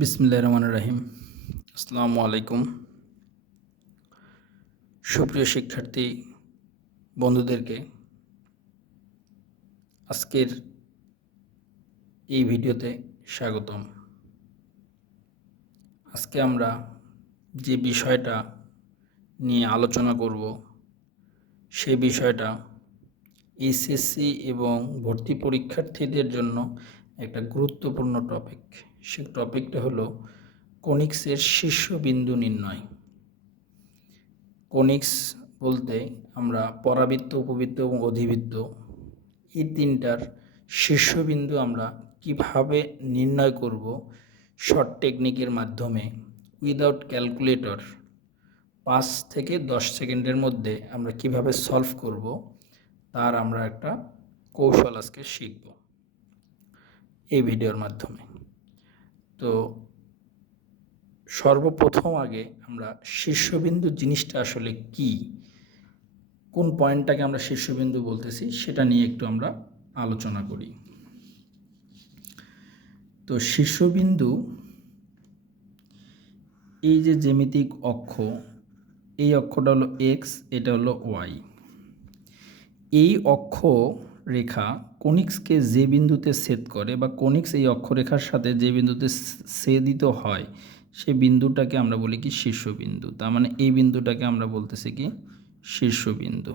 বিসমিল্লা রহমান রাহিম। আসসালামু আলাইকুম। সুপ্রিয় শিক্ষার্থী, বন্ধুদেরকে আজকের এই ভিডিওতে স্বাগতম। আজকে আমরা যে বিষয়টা নিয়ে আলোচনা করব সেই বিষয়টা এইচএসসি এবং ভর্তি পরীক্ষার্থীদের জন্য একটা গুরুত্বপূর্ণ টপিক। সে টপিকটা হলো কনিক্সের শীর্ষবিন্দু নির্ণয়। কনিক্স বলতে আমরা পরাবৃত্ত, উপবৃত্ত এবং অধিবৃত্ত, এই তিনটার শীর্ষবিন্দু আমরা কীভাবে নির্ণয় করব শর্ট টেকনিকের মাধ্যমে উইদাউট ক্যালকুলেটর। পাঁচ থেকে দশ সেকেন্ডের মধ্যে আমরা কীভাবে সলভ করব তার আমরা একটা কৌশল আজকে শিখব এই ভিডিওর মাধ্যমে। তো সর্বপ্রথম আগে আমরা শীর্ষবিন্দু জিনিসটা আসলে কি? কোন পয়েন্টটাকে আমরা শীর্ষবিন্দু বলতেছি সেটা নিয়ে একটু আমরা আলোচনা করি। তো শীর্ষবিন্দু এই যে জ্যামিতিক অক্ষ, এই অক্ষটা হলো এক্স এটা হলো ওয়াই এই অক্ষ রেখা কনিক্সকে যে বিন্দুতে ছেদ করে বা কনিক্স এই অক্ষরেখার সাথে যে বিন্দুতে ছেদিত হয়, সে বিন্দুটাকে আমরা বলি কি শীর্ষবিন্দু। তার মানে এই বিন্দুটাকে আমরা বলতেছি কি শীর্ষবিন্দু।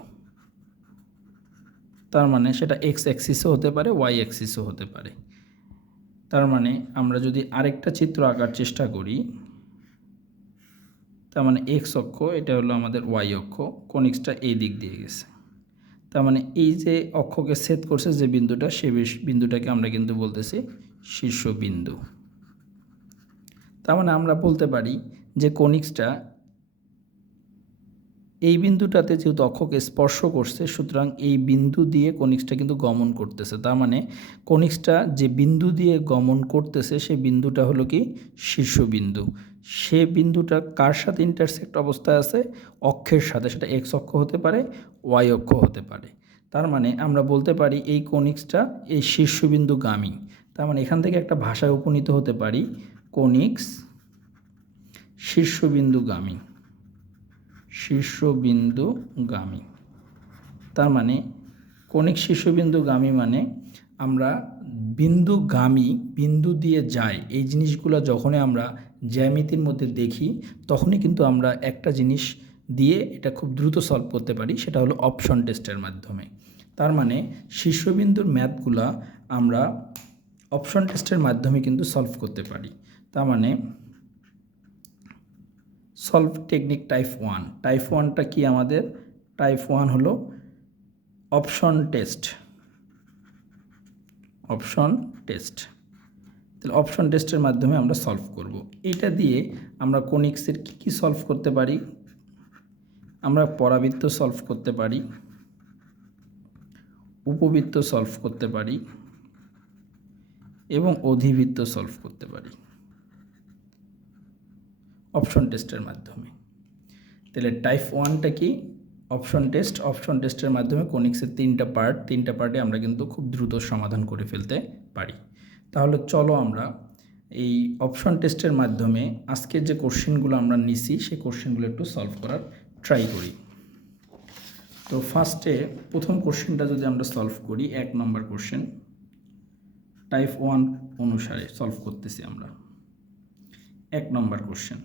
তার মানে সেটা এক্স অ্যাক্সিসও হতে পারে ওয়াই অ্যাক্সিসও হতে পারে। তার মানে আমরা যদি আরেকটা চিত্র আঁকার চেষ্টা করি, তার মানে এক্স অক্ষ এটা হলো আমাদের ওয়াই অক্ষ, কনিক্সটা এই দিক দিয়ে গেছে। তার মানে এই যে অক্ষকে ছেদ করছে যে বিন্দুটা, সে বিন্দুটাকে আমরা কিন্তু বলতেছি শীর্ষবিন্দু। তার মানে আমরা বলতে পারি যে কনিক্সটা এই বিন্দুটাতে যেহেতু অক্ষকে স্পর্শ করছে, সুতরাং এই বিন্দু দিয়ে কনিক্সটা কিন্তু গমন করতেছে। তার মানে কনিক্সটা যে বিন্দু দিয়ে গমন করতেছে সেই বিন্দুটা হলো কি? শীর্ষবিন্দু। সে বিন্দুটা কার সাথে ইন্টারসেক্ট অবস্থায় আছে? অক্ষের সাথে। সেটা এক্স অক্ষ হতে পারে ওয়াই অক্ষ হতে পারে। তার মানে আমরা বলতে পারি এই কনিক্সটা এই শীর্ষবিন্দু গামী। তার মানে এখান থেকে একটা ভাষায় উপনীত হতে পারি কনিক্স শীর্ষবিন্দুগামী শীর্ষবিন্দুগামী তার মানে কনিক শীর্ষবিন্দুগামী মানে আমরা বিন্দুগামী, বিন্দু দিয়ে যাই, এই জিনিসগুলো যখনই আমরা জ্যামিতির মধ্যে দেখি, তখনই কিন্তু আমরা একটা জিনিস দিয়ে এটা খুব দ্রুত সলভ করতে পারি, সেটা হলো অপশন টেস্টের মাধ্যমে। তার মানে শীর্ষবিন্দুর ম্যাথগুলা আমরা অপশন টেস্টের মাধ্যমে কিন্তু সলভ করতে পারি। তার মানে solve technique type one type ওয়ানটা কি আমাদের? টাইপ ওয়ান হলো অপশন টেস্ট অপশন টেস্ট। তাহলে অপশন টেস্টের মাধ্যমে আমরা সলভ করব। এটা দিয়ে আমরা কোনিক্সের কী কী সলভ করতে পারি? আমরা পরাবৃত্ত সলভ করতে পারি। উপবৃত্ত সলভ করতে পারি। এবং অধিবৃত্ত সলভ করতে পারি। অপশন টেস্টের মাধ্যমে। তাহলে টাইপ ওয়ানটা কি? অপশন টেস্ট অপশন টেস্টের মাধ্যমে কোনিক্সের তিনটা পার্ট তিনটা পার্টে আমরা কিন্তু খুব দ্রুত সমাধান করে ফেলতে পারি। তাহলে চলো আমরা এই অপশন টেস্টের মাধ্যমে আজকের যে কোশ্চেনগুলো আমরা নিছি, সেই কোশ্চেনগুলো একটু সলভ করার ট্রাই করি। তো ফার্স্টে প্রথম কোশ্চেনটা যদি আমরা সলভ করি, এক নম্বর কোশ্চেন টাইপ ওয়ান অনুসারে সলভ করতেছি আমরা। এক নম্বর question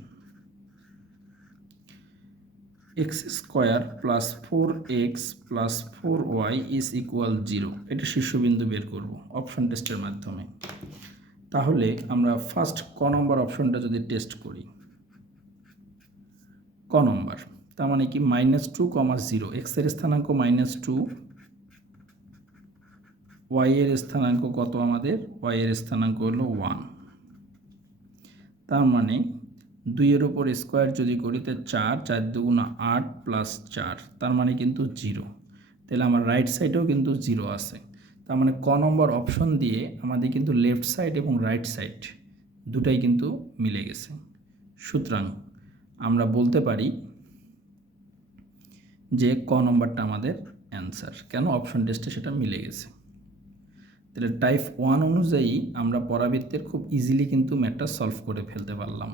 x square plus four x plus four y is equal zero. এটা শীর্ষবিন্দু বের করব অপশন টেস্টের মাধ্যমে। তাহলে আমরা ফার্স্ট ক নম্বর অপশনটা যদি টেস্ট করি। ক নম্বর, তার মানে কি মাইনাস টু কমা জিরো। এক্সের স্থানাঙ্ক মাইনাস টু ওয়াইয়ের স্থানাঙ্ক কত আমাদের? ওয়াইয়ের স্থানাঙ্ক হলো ওয়ান। তার মানে দুইয়ের ওপর স্কোয়ার যদি করি, তো চার চার দুগুণা আট প্লাস চার, তার মানে কিন্তু জিরো। তাহলে আমার রাইট সাইডেও কিন্তু জিরো আছে। তার মানে ক নম্বর অপশন দিয়ে আমাদের কিন্তু লেফট সাইড এবং রাইট সাইড দুটাই কিন্তু মিলে গেছে। সুতরাং আমরা বলতে পারি যে ক নম্বরটা আমাদের অ্যান্সার কেন অপশন টেস্টে সেটা মিলে গেছে? তাহলে টাইপ ওয়ান অনুযায়ী আমরা পরাবৃত্তের খুব ইজিলি কিন্তু ম্যাটটা সলভ করে ফেলতে পারলাম।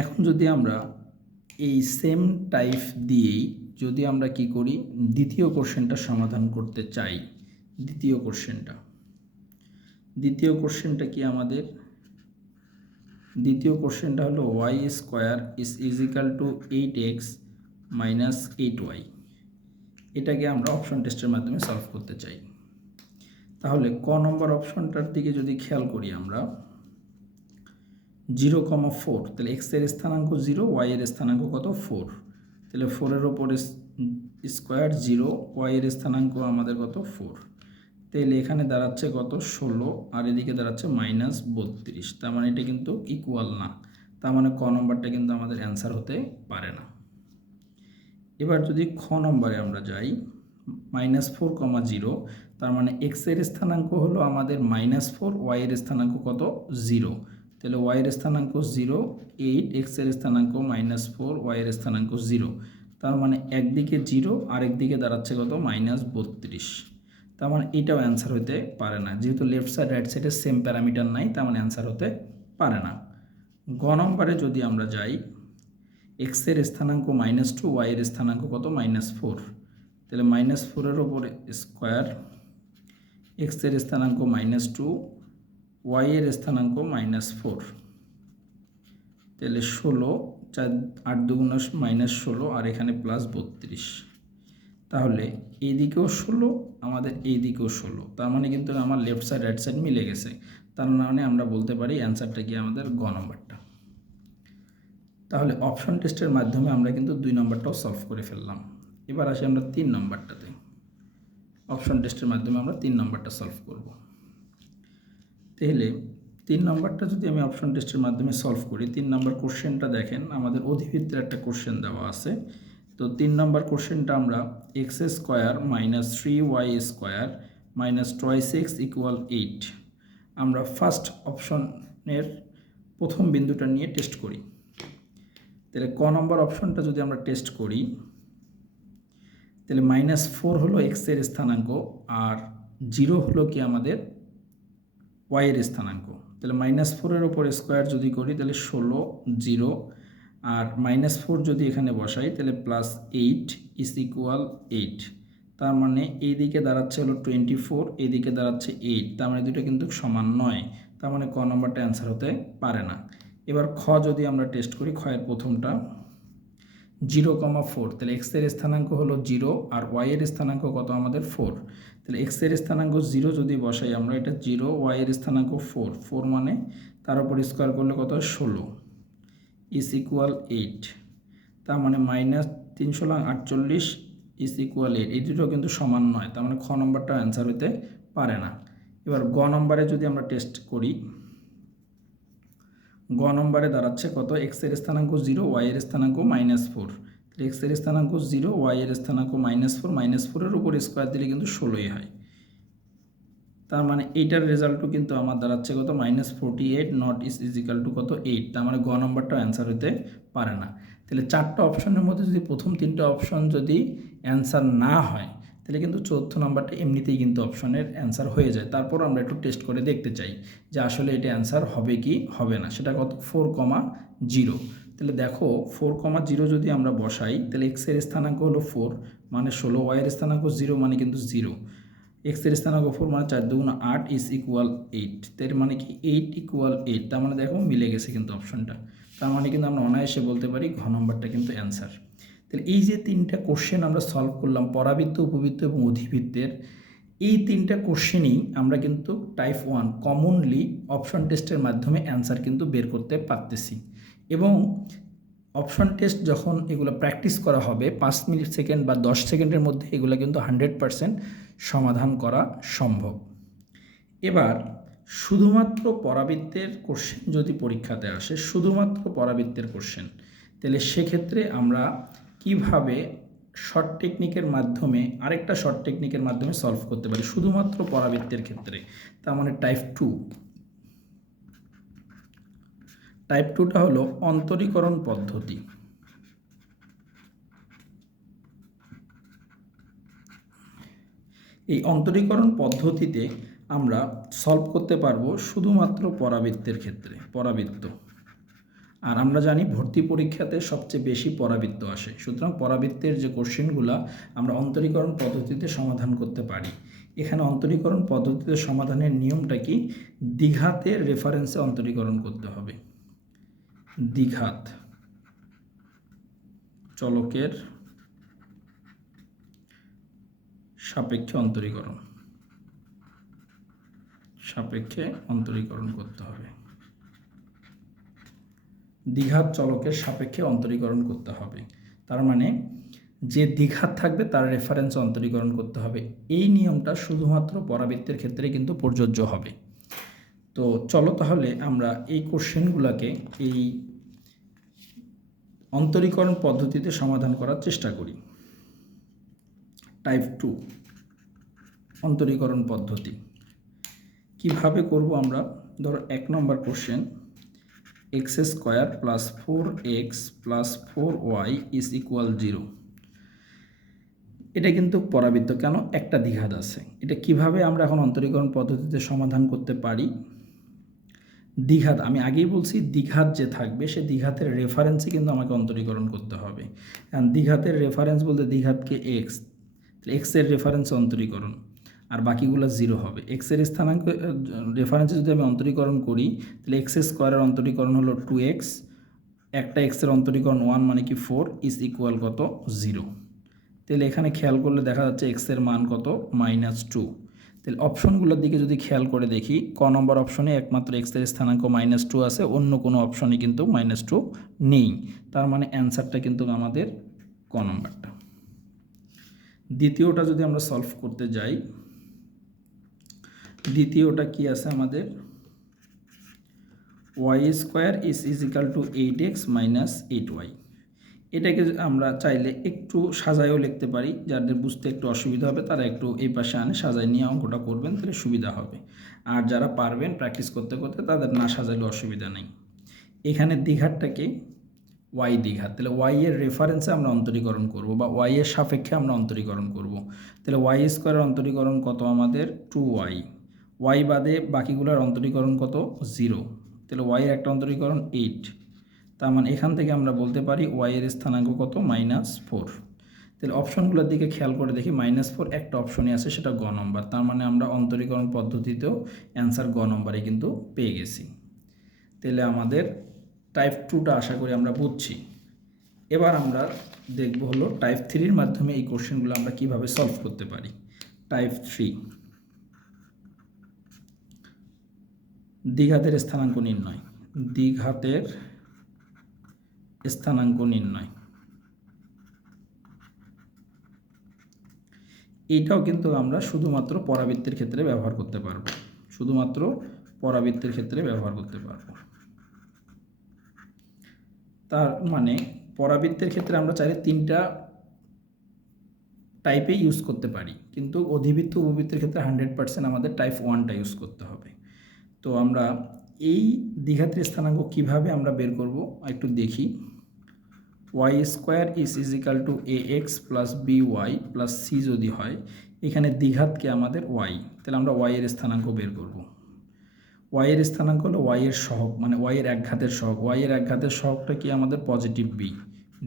এখন যদি আমরা এই সেম টাইপ দিয়েই যদি আমরা কি করি, দ্বিতীয় কোশ্চেনটা সমাধান করতে চাই। দ্বিতীয় কোশ্চেনটা দ্বিতীয় কোশ্চেনটা কি আমাদের? দ্বিতীয় কোশ্চেনটা হলো y square is equal to eight x minus eight y এটাকে আমরা অপশন টেস্টের মাধ্যমে সলভ করতে চাই। তাহলে ক নম্বর অপশনটার দিকে যদি খেয়াল করি আমরা জিরো কমা ফোর, তাহলে এক্সের স্থানাঙ্ক জিরো ওয়াইয়ের স্থানাঙ্ক কত? ফোর। তাহলে ফোরের ওপর স্কোয়ার জিরো ওয়াইয়ের স্থানাঙ্ক আমাদের কত? ফোর। তাহলে এখানে দাঁড়াচ্ছে কত? ষোলো। আর এদিকে দাঁড়াচ্ছে মাইনাস বত্রিশ। তার মানে এটা কিন্তু ইকুয়াল না। তার মানে ক নম্বরটা কিন্তু আমাদের অ্যান্সার হতে পারে না। এবার যদি খ নম্বরে আমরা যাই মাইনাস ফোর কমা জিরো, তার মানে এক্সের স্থানাঙ্ক হলো আমাদের মাইনাস ফোর ওয়াইয়ের স্থানাঙ্ক কত? জিরো। তাহলে ওয়াইয়ের স্থানাঙ্ক জিরো এইট এক্সের স্থানাঙ্ক মাইনাস ফোর ওয়াইয়ের স্থানাঙ্ক জিরো তার মানে একদিকে জিরো আর একদিকে দাঁড়াচ্ছে কত? মাইনাস বত্রিশ। তার মানে এটাও অ্যান্সার হতে পারে না। যেহেতু লেফট সাইড রাইট সাইডে সেম প্যারামিটার নাই, তার মানে অ্যান্সার হতে পারে না। গ নম্বরে যদি আমরা যাই এক্সের স্থানাঙ্ক মাইনাস টু ওয়াইয়ের স্থানাঙ্ক কত? মাইনাস ফোর তাহলে মাইনাস ফোরের ওপরে স্কোয়ার এক্সের স্থানাঙ্ক মাইনাস টু ওয়াইয়ের স্থানাঙ্ক মাইনাস ফোর তাহলে ষোলো, চার, আট দুগুণ মাইনাস ষোলো, আর এখানে প্লাস বত্রিশ। তাহলে এই দিকেও ষোলো, আমাদের এই দিকেও ষোলো। তার মানে কিন্তু আমার লেফট সাইড রাইট সাইড মিলে গেছে। তার মানে আমরা বলতে পারি অ্যান্সারটা কি আমাদের গ নম্বরটা। তাহলে অপশন টেস্টের মাধ্যমে আমরা কিন্তু দুই নম্বরটাও সলভ করে ফেললাম। এবার আসি আমরা তিন নম্বরটাতে। অপশন টেস্টের মাধ্যমে আমরা তিন নম্বরটা সলভ করব। তাহলে তিন নম্বরটা যদি আমি অপশন টেস্টের মাধ্যমে সলভ করি, তিন নম্বর কোশ্চেনটা দেখেন, আমাদের অধিবৃত্তের একটা কোশ্চেন দেওয়া আছে। তো তিন নম্বর কোশ্চেনটা আমরা x square minus three y square minus twice x equal eight আমরা ফার্স্ট অপশনের প্রথম বিন্দুটা নিয়ে টেস্ট করি। তাহলে ক নম্বর অপশনটা যদি আমরা টেস্ট করি, তাহলে মাইনাস ফোর হলো এক্সের স্থানাঙ্ক আর জিরো হলো কি আমাদের ওয়াইয়ের স্থানাঙ্ক। তাহলে মাইনাস ফোরের ওপর স্কোয়ার যদি করি, তাহলে ষোলো জিরো আর মাইনাস ফোর যদি এখানে বসাই, তাহলে plus eight is equal eight তার মানে এই দিকে দাঁড়াচ্ছে হলো টোয়েন্টি ফোর এইদিকে দাঁড়াচ্ছে এইট তার মানে দুটো কিন্তু সমান নয়। তার মানে ক নম্বরটা অ্যান্সার হতে পারে না। এবার খ যদি আমরা টেস্ট করি খয়ের প্রথমটা। Zero comma four. তাহলে এক্সের স্থানাঙ্ক হলো জিরো আর ওয়াইয়ের স্থানাঙ্ক কত? আমাদের ফোর তাহলে এক্সের স্থানাঙ্ক জিরো যদি বসাই, আমরা এটা জিরো ওয়াইয়ের স্থানাঙ্ক ফোর ফোর মানে তার উপর স্কোয়ার করলে কত? ষোলো। ইস ইকুয়াল এইট তার মানে মাইনাস তিনশো লাখ আটচল্লিশ ইস ইকুয়াল এইট এই দুটো কিন্তু সমান নয়, তার মানে খ নম্বরটা অ্যান্সার হতে পারে না। এবার গ নম্বরে যদি আমরা টেস্ট করি গ নম্বরে দাঁড়াচ্ছে কত? এক্স এক্সের স্থানাঙ্ক জিরো ওয়াইয়ের স্থানাঙ্ক মাইনাস ফোর এক্স এক্সের স্থানাঙ্ক জিরো ওয়াইয়ের স্থানাঙ্ক মাইনাস ফোর মাইনাস ফোরের উপর স্কোয়ার দিলে কিন্তু ষোলোই হয়। তার মানে এইটার রেজাল্টও কিন্তু আমার দাঁড়াচ্ছে কত? Minus forty eight not is equal to কত? এইট তার মানে গ নম্বরটা অ্যান্সার হতে পারে না। তাহলে চারটা অপশনের মধ্যে যদি প্রথম তিনটা অপশন যদি অ্যান্সার না হয় তাহলে কিন্তু চতুর্থ নাম্বারটা এমনিতেই কিন্তু অপশনের অ্যান্সার হয়ে যায়। তারপর আমরা একটু টেস্ট করে দেখতে চাই যে আসলে এটা অ্যান্সার হবে কি, হবে না। সেটা কত? Four comma zero. তাহলে দেখো, ফোর কমা জিরো যদি আমরা বসাই, তাহলে এক্সের স্থানাঙ্ক হলো ফোর মানে ষোলো। ওয়াইয়ের স্থানাঙ্ক জিরো মানে কিন্তু জিরো। এক্সের স্থানাঙ্ক ফোর মানে চার দুগুণ আট ইজ ইকুয়াল এইট তার মানে কি? এইট ইকুয়াল এইট তার মানে দেখো মিলে গেছে কিন্তু অপশনটা। তার মানে কিন্তু আমরা অনায়াসে বলতে পারি ঘ নম্বরটা কিন্তু অ্যান্সার। তাহলে এই যে তিনটা কোশ্চেন আমরা সলভ করলাম পরাবৃত্ত, উপবৃত্ত এবং অধিবৃত্তের, এই তিনটা কোশ্চেনই আমরা কিন্তু টাইপ ওয়ান কমনলি অপশন টেস্টের মাধ্যমে অ্যান্সার কিন্তু বের করতে পারতেছি। এবং অপশন টেস্ট যখন এগুলো প্র্যাকটিস করা হবে, পাঁচ মিনিট সেকেন্ড বা দশ সেকেন্ডের মধ্যে এগুলো কিন্তু হান্ড্রেড পারসেন্ট সমাধান করা সম্ভব। এবার, শুধুমাত্র পরাবৃত্তের কোশ্চেন যদি পরীক্ষাতে আসে, শুধুমাত্র পরাবৃত্তের কোশ্চেন তাহলে সেক্ষেত্রে আমরা কীভাবে শর্ট টেকনিকের মাধ্যমে, আরেকটা শর্ট টেকনিকের মাধ্যমে সলভ করতে পারি? শুধুমাত্র পরাবৃত্তের ক্ষেত্রে। তার মানে টাইপ টু টাইপ টুটা হলো অন্তরীকরণ পদ্ধতি। এই অন্তরীকরণ পদ্ধতিতে আমরা সলভ করতে পারব শুধুমাত্র পরাবৃত্তের ক্ষেত্রে, পরাবৃত্ত। আর আমরা জানি ভর্তি পরীক্ষাতে সবচেয়ে বেশি পরাবৃত্ত আসে। সুতরাং পরাবৃত্তের যে কোশ্চেনগুলো আমরা অন্তরীকরণ পদ্ধতিতে সমাধান করতে পারি। এখানে অন্তরীকরণ পদ্ধতিতে সমাধানের নিয়মটা কি? দ্বিঘাতের রেফারেন্সে অন্তরীকরণ করতে হবে। দ্বিঘাত চলকের সাপেক্ষে অন্তরীকরণ। সাপেক্ষে অন্তরীকরণ করতে হবে। দ্বিঘাত চলকের সাপেক্ষে অন্তরীকরণ করতে হবে। তার মানে যে দ্বিঘাত থাকবে তার রেফারেন্স অন্তরীকরণ করতে হবে। এই নিয়মটা শুধুমাত্র পরাবৃত্তের ক্ষেত্রে কিন্তু প্রযোজ্য হবে। তো চলো তাহলে আমরা এই কোশ্চেনগুলোকে এই অন্তরীকরণ পদ্ধতিতে সমাধান করার চেষ্টা করি। টাইপ টু অন্তরীকরণ পদ্ধতি। কীভাবে করব আমরা? ধরো এক নম্বর question x square plus four x plus four y is equal zero. এটা কিন্তু পরাবৃত্ত কেন? একটা দ্বিঘাত আছে। এটা কীভাবে আমরা এখন অন্তরীকরণ পদ্ধতিতে সমাধান করতে পারি? দ্বিঘাত, আমি আগেই বলছি দ্বিঘাত যে থাকবে, সে দ্বিঘাতের রেফারেন্সে কিন্তু আমাকে অন্তরীকরণ করতে হবে। দ্বিঘাতের রেফারেন্স বলতে দ্বিঘাতকে এক্স এক্সের রেফারেন্স অন্তরীকরণ। আর বাকিগুলো জিরো হবে। এক্সের স্থানাঙ্ক রেফারেন্সে যদি আমি অন্তরীকরণ করি, তাহলে এক্স স্কোয়ারের অন্তরীকরণ হলো টু এক্স একটা এক্সের অন্তরীকরণ ওয়ান মানে কি ফোর ইজ ইকুয়াল কত? জিরো তাহলে এখানে খেয়াল করলে দেখা যাচ্ছে এক্সের মান কত? মাইনাস টু তাহলে অপশনগুলোর দিকে যদি খেয়াল করে দেখি, ক নম্বর অপশনে একমাত্র এক্সের স্থানাঙ্ক মাইনাস টু আছে, অন্য কোনো অপশনে কিন্তু মাইনাস টু নেই। তার মানে অ্যান্সারটা কিন্তু আমাদের ক নম্বরটা। দ্বিতীয়টা যদি আমরা সলভ করতে যাই দ্বিতীয়টা কি আছে আমাদের? Y square is equal to eight x minus eight y এটাকে আমরা চাইলে একটু সাজায়ও লিখতে পারি। যাদের বুঝতে একটু অসুবিধা হবে, তারা একটু এই পাশে আনে, সাজায় নিয়ে অঙ্কটা করবেন, তাহলে সুবিধা হবে। আর যারা পারবেন প্র্যাকটিস করতে করতে, তাদের না সাজাইলে অসুবিধা নেই। এখানে দীঘারটাকে ওয়াই দীঘাত তাহলে ওয়াই এর রেফারেন্সে আমরা অন্তরীকরণ করব, বা ওয়াই এর সাপেক্ষে আমরা অন্তরীকরণ করব। তাহলে ওয়াই স্কোয়ারের অন্তরীকরণ কত আমাদের? টু ওয়াই ওয়াই বাদে বাকিগুলোর অন্তরীকরণ কত? জিরো তাহলে ওয়াইয়ের একটা অন্তরীকরণ এইট তার মানে এখান থেকে আমরা বলতে পারি ওয়াইয়ের স্থানাঙ্ক কত? মাইনাস ফোর তাহলে অপশনগুলোর দিকে খেয়াল করে দেখি মাইনাস ফোর একটা অপশনই আছে, সেটা গ নম্বর তার মানে আমরা অন্তরীকরণ পদ্ধতিতেও অ্যান্সার গ নম্বরে কিন্তু পেয়ে গেছি। তাহলে আমাদের টাইপ টুটা আশা করি আমরা বুঝছি। এবার আমরা দেখব হলো টাইপ থ্রির মাধ্যমে এই কোশ্চেনগুলো আমরা কীভাবে সলভ করতে পারি। টাইপ থ্রি দ্বিঘাতের স্থানাঙ্ক নির্ণয়। দ্বিঘাতের স্থানাঙ্ক নির্ণয়। এটাও কিন্তু আমরা শুধুমাত্র পরাবৃত্তের ক্ষেত্রে ব্যবহার করতে পারব। শুধুমাত্র পরাবৃত্তের ক্ষেত্রে ব্যবহার করতে পারব। তার মানে পরাবৃত্তের ক্ষেত্রে আমরা চাইলে তিনটা টাইপে ইউজ করতে পারি। কিন্তু অধিবৃত্ত উপবৃত্তের ক্ষেত্রে হান্ড্রেড পার্সেন্ট আমাদের টাইপ ওয়ানটা ইউজ করতে হবে। তো আমরা এই দ্বিঘাতের স্থানাঙ্ক কীভাবে আমরা বের করব? একটু দেখি। Y square is equal to a x plus b y plus c যদি হয়, এখানে দ্বিঘাতকে আমাদের ওয়াই তাহলে আমরা ওয়াইয়ের স্থানাঙ্ক বের করব। ওয়াই এর স্থানাঙ্ক হলো ওয়াইয়ের সহগ মানে ওয়াই এর একঘাতের সহগ। ওয়াইয়ের একঘাতের সহগটা কি আমাদের positive b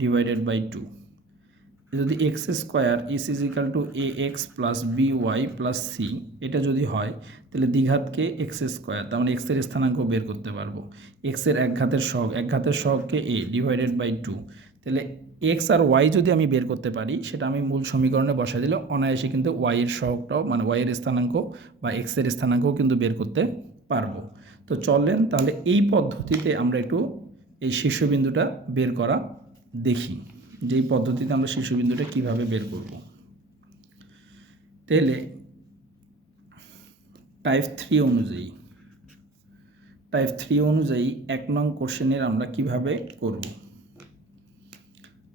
divided by two যদি x square is equal to a x plus b y plus c এটা যদি হয়, তাহলে দ্বিঘাতকে এক্স স্কোয়ার তার মানে এক্সের স্থানাঙ্ক বের করতে পারব। এক্সের এক একঘাতের সহগ একঘাতের শখকে এ ডিভাইডেড বাই টু তাহলে এক্স আর ওয়াই যদি আমি বের করতে পারি, সেটা আমি মূল সমীকরণে বসা দিলে অনায়াসে কিন্তু ওয়াইয়ের সহগটাও মানে ওয়াইয়ের স্থানাঙ্ক বা এক্সের স্থানাঙ্কও কিন্তু বের করতে পারব। তো চললেন তাহলে এই পদ্ধতিতে আমরা একটু এই শীর্ষবিন্দুটা বের করা দেখি। যেই পদ্ধতিতে আমরা শীর্ষবিন্দুটা কীভাবে বের করব। তাহলে টাইপ থ্রি অনুযায়ী টাইপ থ্রি অনুযায়ী এক নং কোশ্চেনের আমরা কীভাবে করব?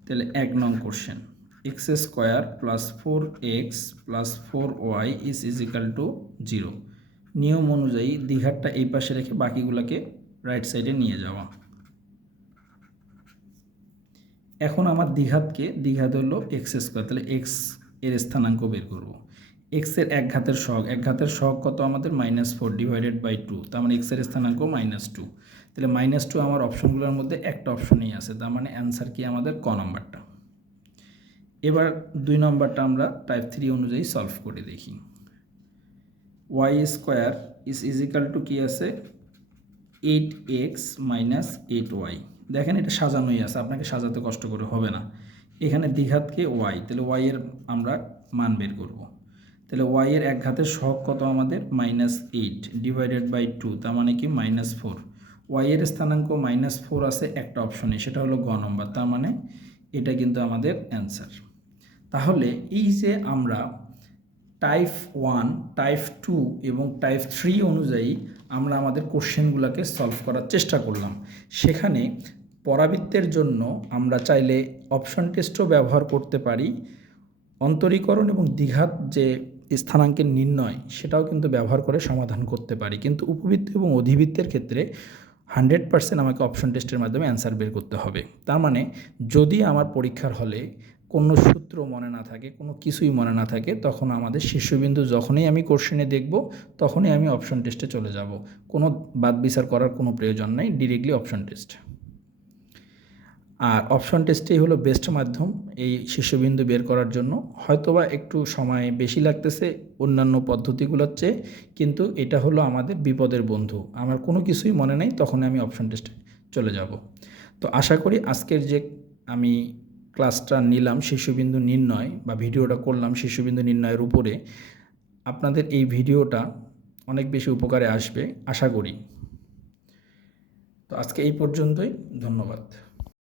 তাহলে এক নং question x square plus four x plus four y is equal to zero নিয়ম অনুযায়ী দীঘারটা এই পাশে রেখে বাকিগুলোকে রাইট সাইডে নিয়ে যাওয়া। এখন আমার দ্বিঘাতকে দ্বিঘাত হলো এক্স স্কোয়ার তাহলে এক্সের স্থানাঙ্ক বের করব। এক্সের এক ঘাতের শখ এক ঘাতের শখ কত আমাদের? Minus four divided by two তার মানে এক্সের স্থানাঙ্ক মাইনাস টু তাহলে মাইনাস টু আমার অপশনগুলোর মধ্যে একটা অপশনেই আছে, তার মানে অ্যান্সার কি আমাদের? ক নম্বরটা। এবার দুই নম্বরটা আমরা টাইপ থ্রি অনুযায়ী সলভ করে দেখি। Y square is equal to কি আছে? Eight x minus eight y দেখেন এটা সাজানোই আছে, আপনাকে সাজাতে কষ্ট করে হবে না। এখানে দ্বিঘাতকে ওয়াই তাহলে ওয়াই এর আমরা মান বের করব। তাহলে ওয়াই এর এক ঘাতের সহগ কত আমাদের? Minus eight divided by two তার মানে কি? মাইনাস ফোর ওয়াই এর স্থানাঙ্ক মাইনাস ফোর আছে একটা অপশনে সেটা হলো গ নম্বর তার মানে এটা কিন্তু আমাদের অ্যান্সার তাহলে এই যে আমরা টাইপ ওয়ান টাইপ টু এবং টাইপ থ্রি অনুযায়ী আমরা আমাদের কোশ্চেনগুলোকে সলভ করার চেষ্টা করলাম। সেখানে পরাবৃত্তের জন্য আমরা চাইলে অপশন টেস্টও ব্যবহার করতে পারি। অন্তরীকরণ এবং দ্বিঘাত যে স্থানাঙ্কের নির্ণয়, সেটাও কিন্তু ব্যবহার করে সমাধান করতে পারি। কিন্তু উপবৃত্ত এবং অধিবৃত্তের ক্ষেত্রে হান্ড্রেড পার্সেন্ট আমাকে অপশন টেস্টের মাধ্যমে অ্যান্সার বের করতে হবে। তার মানে যদি আমার পরীক্ষার হলে কোনো সূত্র মনে না থাকে, কোনো কিছুই মনে না থাকে, তখন আমাদের শীর্ষবিন্দু যখনই আমি কোশ্চেনে দেখব, তখনই আমি অপশন টেস্টে চলে যাব। কোনো বাদ বিচার করার কোনো প্রয়োজন নাই ডিরেক্টলি অপশন টেস্ট আর অপশন টেস্টেই হলো বেস্ট মাধ্যম, এই শীর্ষবিন্দু বের করার জন্য। হয়তোবা একটু সময় বেশি লাগতেছে অন্যান্য পদ্ধতিগুলোর চেয়ে, কিন্তু এটা হলো আমাদের বিপদের বন্ধু। আমার কোনো কিছুই মনে নেই তখন আমি অপশন টেস্টে চলে যাব। তো আশা করি আজকের যে আমি ক্লাসটা নিলাম, শিশুবিন্দু নির্ণয় বা ভিডিওটা করলাম শিশুবিন্দু নির্ণয়ের উপরে, আপনাদের এই ভিডিওটা অনেক বেশি উপকারে আসবে, আশা করি। তো আজকে এই পর্যন্তই, ধন্যবাদ।